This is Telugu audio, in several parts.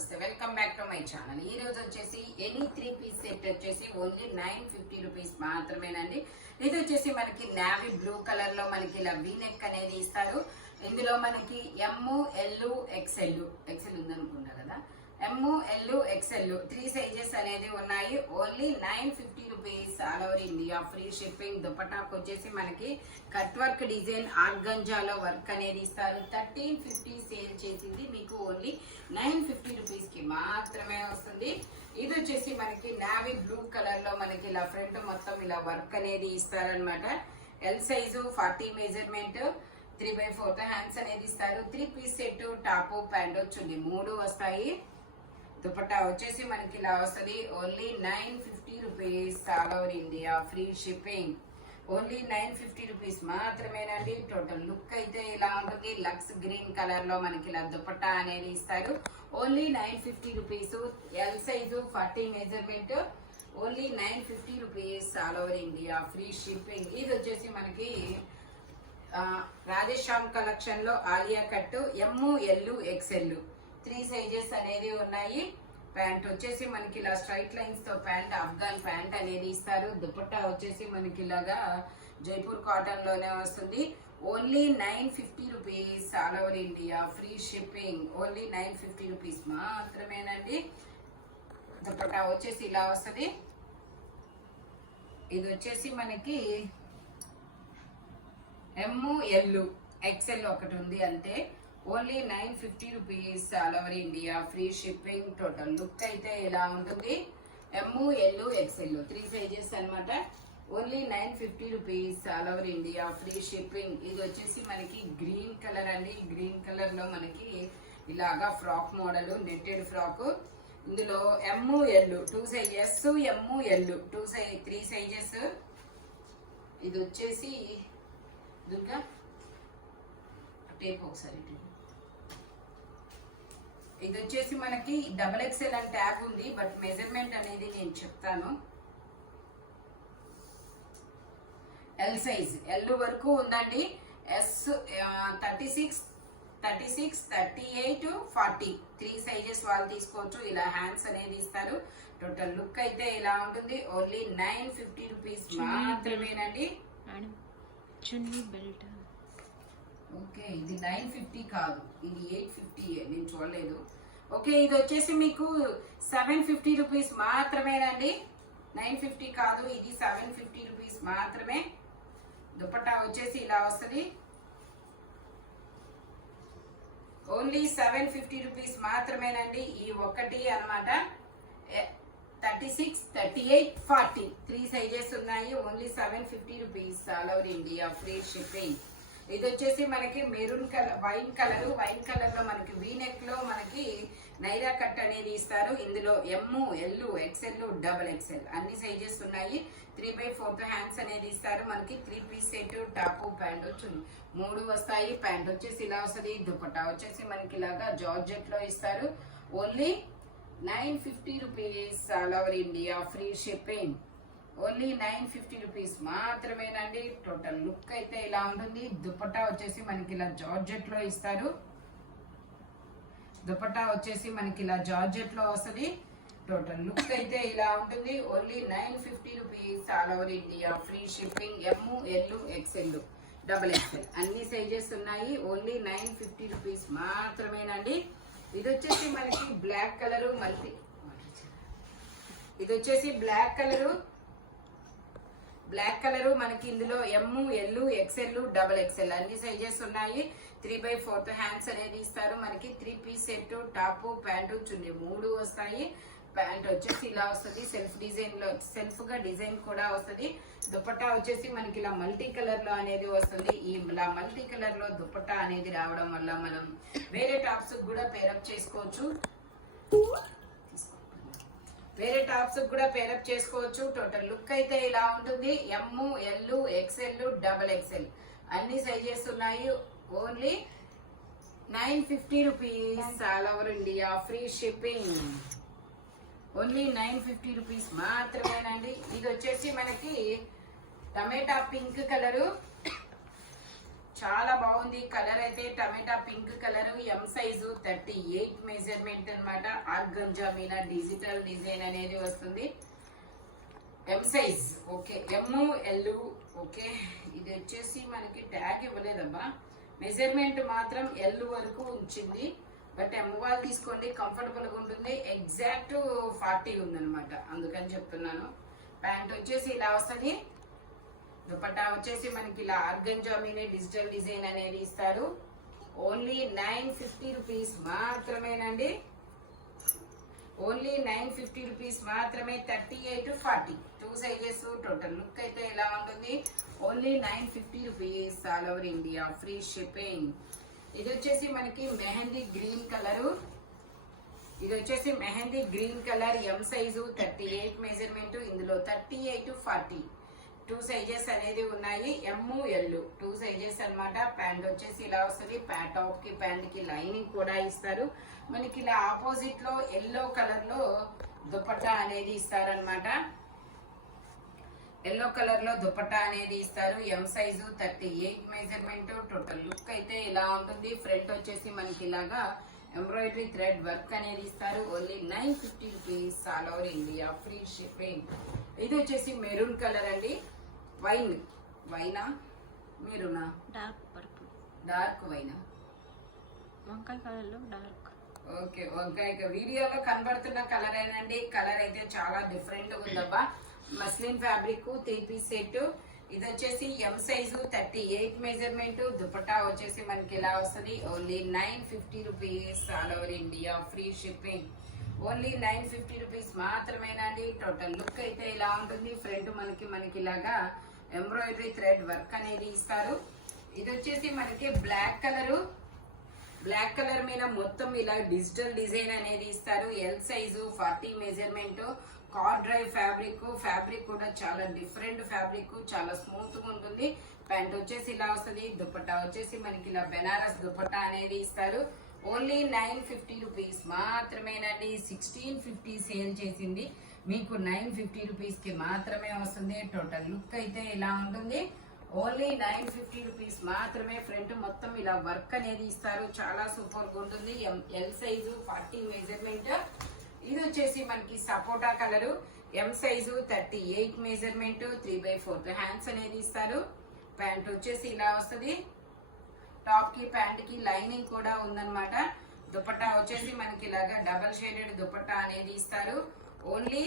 నమస్తే, welcome back to my channel. ఈ రోజు వచ్చేసి ఎనీ 3 పీస్ సెట్ వచ్చేసి ఓన్లీ 950 రూపీస్ మాత్రమేనండి. ఇది వచ్చేసి మనకి నావీ బ్లూ కలర్ లో మనకి ఇలా వీ నెక్ అనేది ఇస్తారు. ఇందులో మనకి ఎమ్, ఎల్, ఎక్స్ఎల్ ఉందనుకున్నా కదా, ఎమ్, ఎల్, ఎక్స్ఎల్ 3 సైజెస్ అనేది ఉన్నాయి. Only 950 rupees all over India, free shipping. దుపట్టాకు వచ్చేసి మనకి కట్ వర్క్ డిజైన్ ఆర్గంజాలో వర్క్ అనేది ఇస్తారు. 1350 సేల్ చేసింది మీకు ఓన్లీ 950 రూపీస్ కి మాత్రమే వస్తుంది. ఇది వచ్చేసి మనకి నావీ బ్లూ కలర్ లో మనకి ఇలా ఫ్రంట్ మొత్తం ఇలా వర్క్ అనేది ఇస్తారనమాట. ఎల్ సైజు 40 మెజర్మెంట్, 3/4 హ్యాండ్స్ అనేది ఇస్తారు. 3 పీస్ సెట్, టాప్ ప్యాంట్ వచ్చింది 3 వస్తాయి. దుపట్టా వచ్చేసి మనకి ఇలా వస్తుంది. Only 950 rupees all over India, free shipping. Only 950 rupees మాత్రమేనండి. టోటల్ లుక్ అయితే ఇలా ఉంటుంది. లక్స్ గ్రీన్ కలర్ లో మనకి ఇలా దుపట్టా అనేది ఇస్తారు. Only 950 rupees. L size 40 measurement, only 950 rupees all over India, free shipping. ఇది వచ్చేసి మనకి రాధేశ్యామ్ కలెక్షన్ లో ఆలియా కట్ ఎమ్, ఎల్, ఎక్స్ఎల్ 3 సైజెస్ అనేది ఉన్నాయి. ప్యాంట్ వచ్చేసి మనకి ఇలా స్ట్రైట్ లైన్స్ తో ప్యాంట్, అఫ్ఘాన్ ప్యాంట్ అనేది ఇస్తారు. దుపట్టా వచ్చేసి మనకి ఇలాగా జైపూర్ కాటన్ లోనే వస్తుంది. Only 950 rupees all over India, free shipping. Only 950 rupees మాత్రమేనండి. దుపట్టా వచ్చేసి ఇలా వస్తుంది. ఇది వచ్చేసి మనకి ఎమ్, ఎల్, ఎక్స్ఎల్ ఒకటి ఉంది అంతే. Only 950 rupees all over India, free shipping. Total look అయితే ఇలా ఉంటుంది. ఎమ్, ఎల్, ఎక్స్ఎల్ 3 సైజెస్ అనమాట. Only 950 rupees all over India, free shipping. ఇది వచ్చేసి మనకి గ్రీన్ కలర్ అండి. గ్రీన్ కలర్ లో మనకి ఇలాగా ఫ్రాక్ మోడల్, నెట్టెడ్ ఫ్రాక్. ఇందులో ఎమ్, ఎల్ 2 సైజెస్, ఎమ్, ఎల్ 3 సైజెస్. ఇది వచ్చేసి దుర్గా టేప్ ఒకసారి. ఇది వచ్చేసి మనకి డబల్ ఎక్స్ఎల్ అని ట్యాగ్ ఉంది, బట్ మెజర్మెంట్ అనేది నేను చెప్తాను. ఎల్ సైజ్, ఎల్ వరకు ఉందండి. ఎస్ 36, 38, 40 3 సైజెస్ వాళ్ళు తీసుకోవచ్చు. ఇలా హ్యాండ్స్ అనేది ఇస్తారు. టోటల్ లుక్ అయితే ఇలా ఉంటుంది. ఓన్లీ 950 రూపీస్ మాత్రమేనండి. బెల్ట్ ఓకే, ఇది 950 కాదు, ఇది 850. నేను చూడలేదు. ఓకే, ఇది వచ్చేసి మీకు 750 రూపీస్ మాత్రమేనండి. 950 కాదు, ఇది 750 రూపీస్ మాత్రమే. దుపట్టా వచ్చేసి ఇలా వస్తుంది. ఓన్లీ 750 రూపీస్ మాత్రమేనండి. ఈ ఒకటి అనమాట. 36, 38, 40 3 సైజెస్ ఉన్నాయి. Only 750 rupees all over India, free shipping. ఇది వచ్చేసి మనకి మెరూన్ కలర్, వైన్ కలర్ లో మనకి వీ నెక్ లో మనకి నైరా కట్ అనేది ఇస్తారు. ఇందులో ఎమ్, ఎల్, ఎక్స్ఎల్, డబల్ ఎక్స్ఎల్ అన్ని సైజెస్ ఉన్నాయి. 3/4 హ్యాండ్స్ అనేది ఇస్తారు. మనకి 3 పీస్ సెట్, టాప్ ప్యాంట్ వచ్చింది 3 వస్తాయి. ప్యాంట్ వచ్చేసి ఇలా వస్తుంది. దుపట్టా వచ్చేసి మనకి ఇలాగా జార్జెట్ లో ఇస్తారు. Only 950 rupees all over India, free shipping. Only 950 rupees మాత్రమేనండి. టోటల్ లుక్ అయితే ఇలా ఉంటుంది. దుపట్టా వచ్చేసి మనకి ఇలా జార్జెట్ లో ఇస్తారు. దుపట్టా వచ్చేసి మనకి ఇలా జార్జెట్ లో వస్తుంది. టోటల్ లుక్ అయితే ఇలా ఉంటుంది. Only 950 rupees all over India, free shipping. M, L, XL, double XL అన్ని సైజెస్ ఉన్నాయి. ఓన్లీ 950 రూపీస్ మాత్రమేనండి. ఇది వచ్చేసి మనకి బ్లాక్ కలరు, ఇది వచ్చేసి బ్లాక్ కలరు మనకి ఇందులో ఎమ్, ఎల్, ఎక్స్ఎల్, డబల్ ఎక్స్ఎల్ అన్ని సైజెస్ ఉన్నాయి. 3/4 హ్యాండ్స్ అనేది ఇస్తారు. మనకి 3 పీస్ సెట్, టాప్ ప్యాంటు చున్నీ 3 వస్తాయి. ప్యాంట్ వచ్చేసి ఇలా వస్తుంది. సెల్ఫ్ గా డిజైన్ కూడా వస్తుంది. దుపట్టా వచ్చేసి మనకి ఇలా మల్టీ కలర్ లో అనేది వస్తుంది. ఇలా మల్టీ కలర్ లో దుపట్టా అనేది రావడం వల్ల మనం వేరే టాప్స్ కూడా పేరప్ చేసుకోవచ్చు. టోటల్ లుక్ అయితే ఇలా ఉంటుంది. M, L, XL, double XL అన్ని సైజెస్ ఉన్నాయి. Only 950 rupees all over India, free shipping. Only 950 rupees మాత్రమేనండి. ఇది వచ్చేసి మనకి టమాటా పింక్ కలరు, చాలా బాగుంది. కలర్ అయితే tomato pink colour, M size 38 measurement అన్నమాట. ఆర్గంజా మీద డిజిటల్ డిజైన్ అనేది వస్తుంది. M size okay, M L okay. ఇది వచ్చేసి మనకి ట్యాగ్ ఇవ్వలేదమ్మా, మెజర్మెంట్ మాత్రం ఎల్ వరకు ఉంచింది. బట్ ఎమ్ వాళ్ళు తీసుకోండి, కంఫర్టబుల్గా ఉంటుంది. ఎగ్జాక్ట్ 40 ఉందన్నమాట, అందుకని చెప్తున్నాను. ప్యాంట్ వచ్చేసి ఇలా వస్తుంది. దుపట్టా వచ్చేసి మనకి ఇలా ఆర్గంజా మీద డిజిటల్ డిజైన్ అనేది ఇస్తారు. ఓన్లీ 950 రూపీస్ మాత్రమేనండి. ఓన్లీ 950 రూపీస్ మాత్రమే. 38 to 40 2 సైజెస్. టోటల్ లుక్ అయితే ఎలా ఉంటుంది? Only 950 rupees, all over India free shipping. ఇది వచ్చేసి మనకి మెహందీ గ్రీన్ కలరు. ఇది వచ్చేసి mehndi green colour, M size 38 measurement. ఇందులో 38 to 40 2 సైజెస్ అనేది ఉన్నాయి. ఎమ్ ఎల్ 2 సైజెస్ అన్నమాట. ప్యాంట్ వచ్చేసి ఇలా వస్తుంది. టాప్ కి ప్యాంట్ కి లైనింగ్ కూడా ఇస్తారు. మనకి ఇలా ఆపోజిట్ లో ఎల్లో కలర్ లో దుపట్టా అనేది ఇస్తారనమాట. ఎల్లో కలర్ లో దుపట్టా అనేది ఇస్తారు. ఎం సైజు 38 మెజర్మెంట్. టోటల్ లుక్ అయితే ఇలా ఉంటుంది. ఫ్రంట్ వచ్చేసి మనకి ఇలాగా ఎంబ్రాయిడరీ థ్రెడ్ వర్క్ అనేది ఇస్తారు. Only 950 rupees, all over India free shipping. ఇది వచ్చేసి మెరూన్ కలర్ అండి. వైనా మెరూనా? Dark purple. డార్క్ వైనా? వంకాయ కలర్ లో డార్క్. ఓకే, వంకాయ వీడియోలో కనబడుతున్న కలర్ ఏనండి. కలర్ అయితే చాలా డిఫరెంట్ ఉందబ్బా. Muslin fabric 3 piece set. ఇది వచ్చేసి ఎం సైజు 38 మెజర్మెంట్. దుపట్టా వచ్చేసి మనకి ఇలా వస్తుంది. Only 950 rupees, all over India free shipping. Only 950 rupees మాత్రమేనండి. టోటల్ లుక్ అయితే ఇలా ఉంటుంది. ఫ్రంట్ మనకి ఇలాగా ఎంబ్రాయిడరీ థ్రెడ్ వర్క్ అనేది ఇస్తారు. ఇది వచ్చేసి మనకి బ్లాక్ కలర్ మీద మొత్తం ఇలా డిజిటల్ డిజైన్ అనేది ఇస్తారు. L size 40 measurement. Car dry fabric కూడా చాలా డిఫరెంట్ ఫ్యాబ్రిక్, చాలా స్మూత్ గా ఉంటుంది. ప్యాంట్ వచ్చేసి ఇలా వస్తుంది. దుపట్టా వచ్చేసి మనకి ఇలా బెనారస్ దుపట్టా అనేది ఇస్తారు. ఓన్లీ 950 రూపీస్ మాత్రమేనండి. 1650 సేల్ చేసింది, మీకు 950 రూపీస్ కి మాత్రమే వస్తుంది. టోటల్ లుక్ అయితే ఇలా ఉంటుంది. ఓన్లీ 950 రూపీస్ మాత్రమే. ఫ్రంట్ మొత్తం ఇలా వర్క్ అనేది ఇస్తారు. చాలా సూపర్ గా ఉంటుంది. L size 40 measurement. ఇది వచ్చేసి మనకి సపోటా colour, M size 38 measurement. 3/4 hands అనేది ఇస్తారు. ప్యాంట్ వచ్చేసి ఇలా వస్తుంది. టాప్ కి ప్యాంట్ కి లైనింగ్ కూడా ఉందన్నమాట. దుపట్టా వచ్చేసి మనకి ఇలాగా డబల్ షేడెడ్ దుపట్టా అనేది ఇస్తారు. Only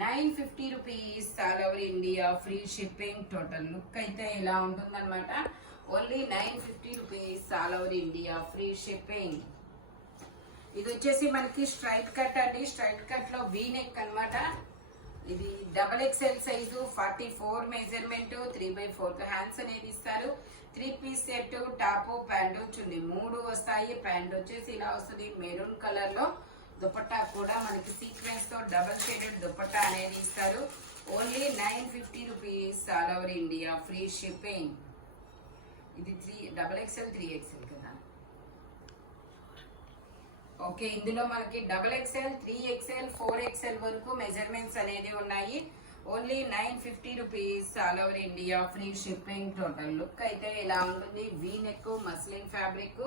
950 rupees, all over India free shipping. Total look అయితే ఇలా ఉంటుందన్నమాట. Only 950 rupees, all over India free shipping. ఇది వచ్చేసి మనకి స్ట్రైట్ కట్ అండి. స్ట్రైట్ కట్ లో వీ నెక్ అనమాట. ఇది XXL సైజు 44 మెజర్మెంట్. 3/4 హ్యాండ్స్ అనేది ఇస్తారు. 3 పీస్ సెట్. టాప్ ప్యాంటు చున్నీ 3 వస్తాయి. ప్యాంట్ వచ్చేసి ఇలా వస్తుంది మెరూన్ కలర్ లో. దుపట్టా కూడా మనకి సీక్వెన్స్ తో డబల్ షేడెడ్ దుపట్టా అనేది ఇస్తారు. Only 950 rupees, all over India free shipping. ఇది XXL 3XL కదా. ఓకే, ఇందులో మనకి XXL 3XL 4XL వరకు మెజర్మెంట్స్ అనేది ఉన్నాయి. Only 950 rupees, all over India free shipping. Total look అయితే ఇలా ఉంటుంది. V neck, muslin fabric,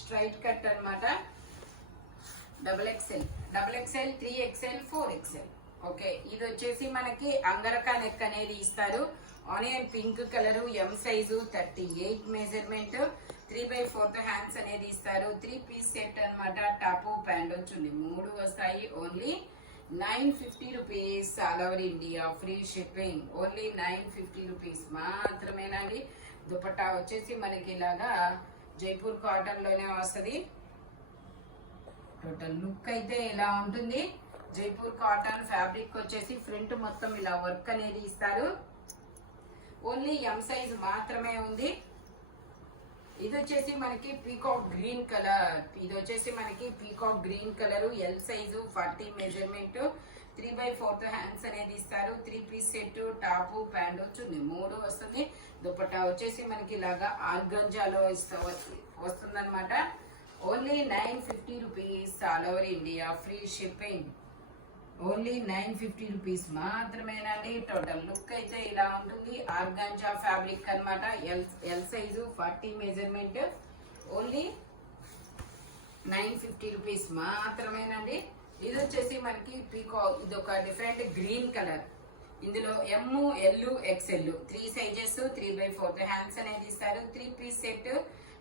straight cut అనమాట. XXL 3XL 4XL. ఓకే, ఇది వచ్చేసి మనకి అంగరకా నెక్ అనేది ఇస్తారు. Onion pink colour, M size 38 measurement. 3/4 hands అనేది ఇస్తారు. 3 పీస్ సెట్ అనమాట. టాప్ ప్యాంట్ చున్నీ 3 వస్తాయి. Only 950 rupees, all over India free shipping. Only 950 rupees మాత్రమేనండి. దుపట్టా వచ్చేసి మనకి ఇలాగా జైపూర్ కాటన్ లోనే వస్తుంది. టోటల్ లుక్ అయితే ఇలా ఉంటుంది. జైపూర్ కాటన్ ఫ్యాబ్రిక్ వచ్చేసి ఫ్రంట్ మొత్తం ఇలా వర్క్ అనేది ఇస్తారు. ఓన్లీ ఎం సైజ్ మాత్రమే ఉంది. ఇది వచ్చేసి మనకి పీకాక్ గ్రీన్ కలర్. ఇది వచ్చేసి మనకి peacock green colour, L size 40 measurement. 3/4 hands అనేది ఇస్తారు. 3 piece set. Top pant chunni 3 వస్తుంది. దుపట్టా వచ్చేసి మనకి ఇలాగా ఆర్గంజాలో వస్తుంది అనమాట. Only 950 rupees, all over India free shipping. Only 950 rupees మాత్రమేనండి. టోటల్ లుక్ అయితే ఇలా ఉంటుంది. ఆర్గాంజా ఫ్యాబ్రిక్ అన్నమాట. L size 40 measurement. Only 950 rupees మాత్రమేనండి. ఇది వచ్చేసి మనకి పీకో, ఇది ఒక డిఫరెంట్ గ్రీన్ కలర్. ఇందులో ఎమ్, ఎల్, ఎక్స్ఎల్ 3 సైజెస్, 3/4 హ్యాండ్స్ అనేది ఇస్తారు. 3 piece set,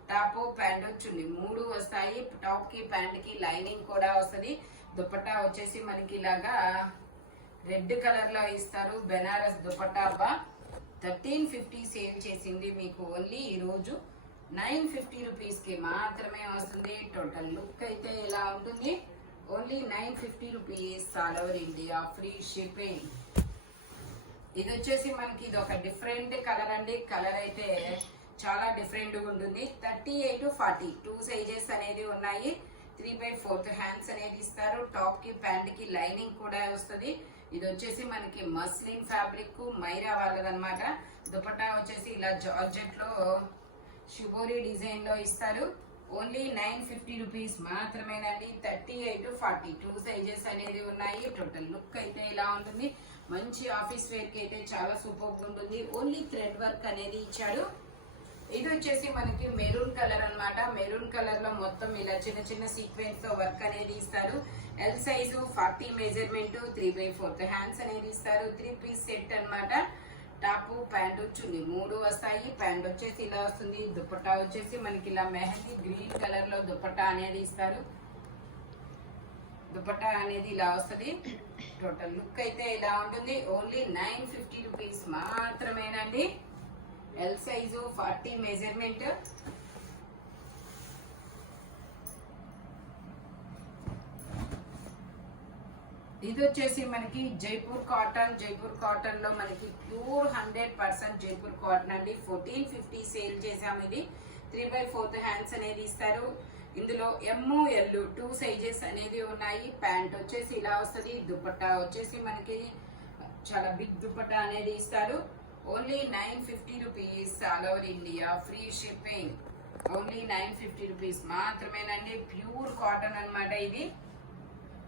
top pant chunni 3 వస్తాయి. టాప్ కి ప్యాంట్ కి లైనింగ్ కూడా వస్తుంది. దుపట్టా వచ్చేసి మనకి ఇలాగా రెడ్ కలర్ లో ఇస్తారు. బెనారస్ దుపట్టా 1350 సేల్ చేసింది మీకు. ఓన్లీ ఈ రోజు 950 రూపీస్ కి మాత్రమే వస్తుంది. టోటల్ లుక్ అయితే ఇలా ఉంటుంది. Only 950 rupees, all over India free shipping. ఇది వచ్చేసి మనకి ఇది ఒక డిఫరెంట్ కలర్ అండి. కలర్ అయితే చాలా డిఫరెంట్ గా ఉంటుంది. 38 to 40 2 సైజెస్ అనేది ఉన్నాయి. 3/4 హ్యాండ్స్ అనేది ఇస్తారు. టాప్ కి ప్యాంట్ కి లైనింగ్ కూడా వస్తుంది. ఇది వచ్చేసి మనకి మస్లిన్ ఫ్యాబ్రిక్, మైరా వాళ్ళదన్నమాట. దుపట్టా వచ్చేసి ఇలా జార్జెట్ లో షిబోరి డిజైన్ లో ఇస్తారు. ఓన్లీ 950 రూపీస్ మాత్రమేనండి. 38 to 40 2 సైజెస్ అనేది ఉన్నాయి. టోటల్ లుక్ అయితే ఇలా ఉంటుంది. మంచి ఆఫీస్ వేర్ కి అయితే చాలా సూపర్ ఉంటుంది. ఓన్లీ థ్రెడ్ వర్క్ అనేది ఇచ్చాడు. ఇది వచ్చేసి మనకి మెరూన్ కలర్ అన్నమాట. మెరూన్ కలర్ లో మొత్తం ఇలా చిన్న చిన్న సీక్వెన్స్ తో వర్క్ అనేది ఇస్తారు. ఎల్ సైజు 40 మెజర్మెంట్, 3/4 హ్యాండ్స్ అనేది ఇస్తారు. 3 పీస్ సెట్ అన్నమాట. టాప్ ప్యాంట్ చున్నీ 3 వస్తాయి. ప్యాంట్ వచ్చేసి ఇలా వస్తుంది. దుపట్టా వచ్చేసి మనకి ఇలా మెహందీ గ్రీన్ కలర్ లో దుపట్టా అనేది ఇస్తారు. దుపట్టా అనేది ఇలా వస్తుంది. టోటల్ లుక్ అయితే ఇలా ఉంటుంది. ఓన్లీ 950 రూపీస్ మాత్రమేనండి. L size 40 measurement. ఇది వచ్చేసి మనకి జైపూర్ కాటన్. జైపూర్ కాటన్ లో మనకి ప్యూర్ 100% జైపూర్ కాటన్ అండి. 1450 సేల్ చేసాము. ఇది 3/4 హ్యాండ్స్ అనేది ఇస్తారు. ఇందులో ఎమ్, ఎల్ 2 సైజెస్ అనేది ఉన్నాయి. ప్యాంట్ వచ్చేసి ఇలా వస్తుంది. దుపట్టా వచ్చేసి మనకి చాలా బిగ్ దుపట్టా అనేది ఇస్తారు. Only 950 rupees, all over India free shipping. Only 950 rupees మాత్రమేనండి. ప్యూర్ కాటన్ అన్నమాట ఇది.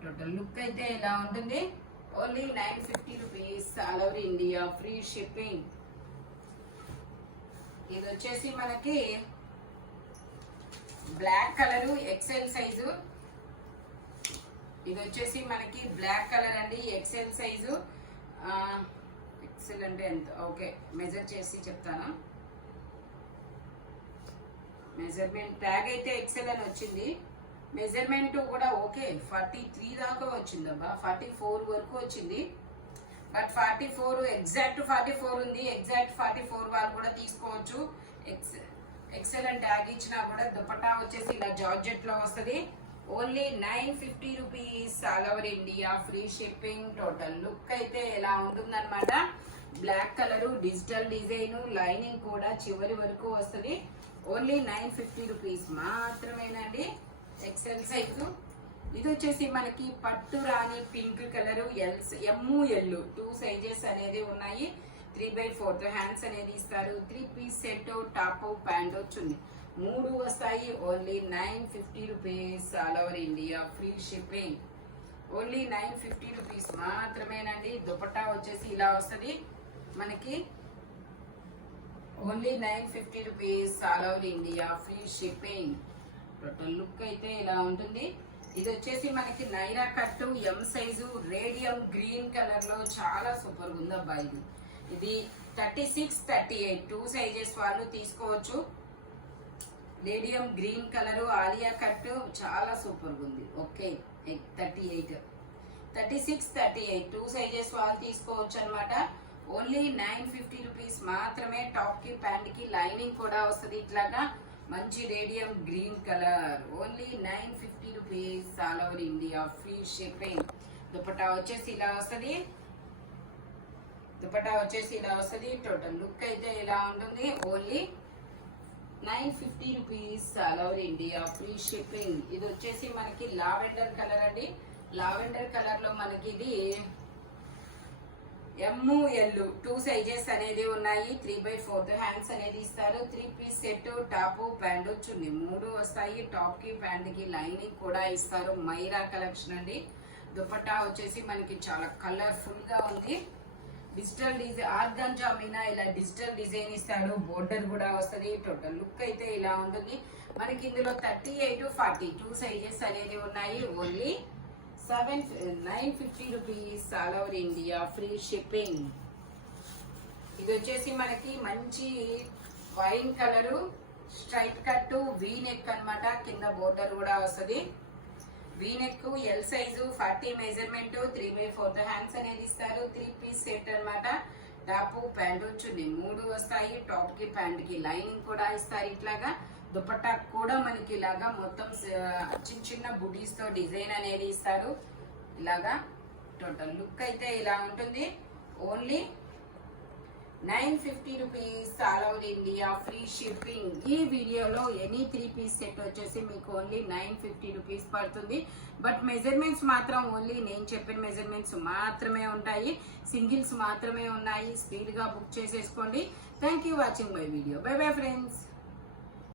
టోటల్ లుక్ అయితే ఇలా ఉంటుంది. Only 950 rupees, all over India free shipping. ఇది వచ్చేసి మనకి బ్లాక్ కలర్, ఎక్సెల్ సైజు. ఇది వచ్చేసి మనకి బ్లాక్ కలర్ అండి, ఎక్సెల్ సైజు. ఎక్సెల్ అంటే ఎంత? ఓకే, మెజర్ చేసి చెప్తాను. మెజర్మెంట్ ట్యాగ్ అయితే ఎక్సెల్ అని వచ్చింది. మెజర్మెంట్ కూడా ఓకే 43 దాకా వచ్చిందబ్బా. 44 వరకు వచ్చింది. బట్ 44 ఎగ్జాక్ట్ 44 ఉంది. ఎగ్జాక్ట్ 44 వాళ్ళు కూడా తీసుకోవచ్చు. ఎక్సెల్ ట్యాగ్ ఇచ్చినా కూడా. దుపట్టా వచ్చేసి ఇలా జార్జెట్ లో వస్తుంది. Only 950 rupees, all over India free shipping. Total look అయితే ఎలా ఉంటుందన్నమాట. Black colour, digital design, lining కూడా చివరి వరకు వస్తుంది. ఓన్లీ 950 రూపీస్ మాత్రమేనండి. XL size. ఇది వచ్చేసి మనకి పట్టు రాణి pink colour, M, L 2 sizes అనేది ఉన్నాయి. 3/4 హ్యాండ్స్ అనేది ఇస్తారు. 3 పీస్ సెట్, టాప్ ప్యాంట్ వచ్చింది 3 వస్తాయి. Only 950 rupees, all over India free shipping. Only 950 rupees మాత్రమేనండి. దుపట్టా వచ్చేసి ఇలా వస్తుంది మనకి. Only 950 rupees, all over India free shipping. Total look అయితే ఇలా ఉంటుంది. ఇది వచ్చేసి మనకి Naira cut, M size, radium green colour లో చాలా సూపర్ ఉంది అబ్బా. ఇది 36, 38 2 సైజెస్ వాళ్ళు తీసుకోవచ్చు. రేడియం గ్రీన్ కలర్, ఆలియా కట్టు చాలా సూపర్ ఉంది. ఓకే, 38, 36, 38 2 సైజెస్ వాళ్ళు తీసుకోవచ్చు అనమాట. ఓన్లీ 950 రూపీస్ మాత్రమే. టాప్ కి ప్యాంట్ కి లైనింగ్ కూడా వస్తుంది. ఇట్లాగా మంచి radium green colour. Only 950 rupees, all over India free shipping. Dupatta వచ్చేసి ఇలా వస్తుంది. దుపట్టా వచ్చేసి ఇలా వస్తుంది. టోటల్ లుక్ అయితే ఇలా ఉంటుంది. Only 950 rupees, all over India free shipping. ఇది వచ్చేసి మనకి లావెండర్ కలర్ అండి. లావెండర్ కలర్ లో మనకి ఇది ఎమ్, ఎల్ 2 సైజెస్ అనేది ఉన్నాయి. 3/4 హ్యాండ్స్ అనేది ఇస్తారు. 3 piece set, top pant chunni 3 వస్తాయి. టాప్ కి ప్యాంట్ కి లైనింగ్ కూడా ఇస్తారు. మైరా కలెక్షన్ అండి. దుపట్టా వచ్చేసి మనకి చాలా కలర్ఫుల్ గా ఉంది. డిజిటల్ డిజైన్ ఆర్గంజా మీద ఇలా డిజిటల్ డిజైన్ ఇస్తాడు. బోర్డర్ కూడా వస్తుంది. టోటల్ లుక్ అయితే ఇలా ఉంటుంది. మనకి ఇందులో 38 to 42 సైజెస్ అనేది ఉన్నాయి. Only 950 rupees, all over India free shipping. ఇది వచ్చేసి మనకి మంచి wine colour, straight cut, V neck అన్నమాట. కింద బోర్డర్ కూడా వస్తుంది. V neck, L size, 40 measurement, 3/4 hands అనేది ఇస్తారు. 3 పీస్ సెట్ అన్నమాట. టాప్, ప్యాంటు, చున్నీ 3 వస్తాయి. టాప్ కి ప్యాంట్ కి లైనింగ్ కూడా ఇస్తారు. ఇట్లాగా దుపట్టా కూడా మనకి ఇలాగా మొత్తం చిన్న చిన్న బుటీస్ తో డిజైన్ అనేది ఇస్తారు. ఇలాగా టోటల్ లుక్ అయితే ఇలా ఉంటుంది. Only 950 rupees, all over India free shipping. ఈ వీడియోలో ఎనీ 3 పీస్ సెట్ వచ్చేసి మీకు ఓన్లీ 950 రూపీస్ పడుతుంది. బట్ మెజర్మెంట్స్ మాత్రం ఓన్లీ నేను చెప్పిన మెజర్మెంట్స్ మాత్రమే ఉంటాయి. సింగిల్స్ మాత్రమే ఉన్నాయి. స్పీడ్గా బుక్ చేసేసుకోండి. Thank you watching my video. By bye friends.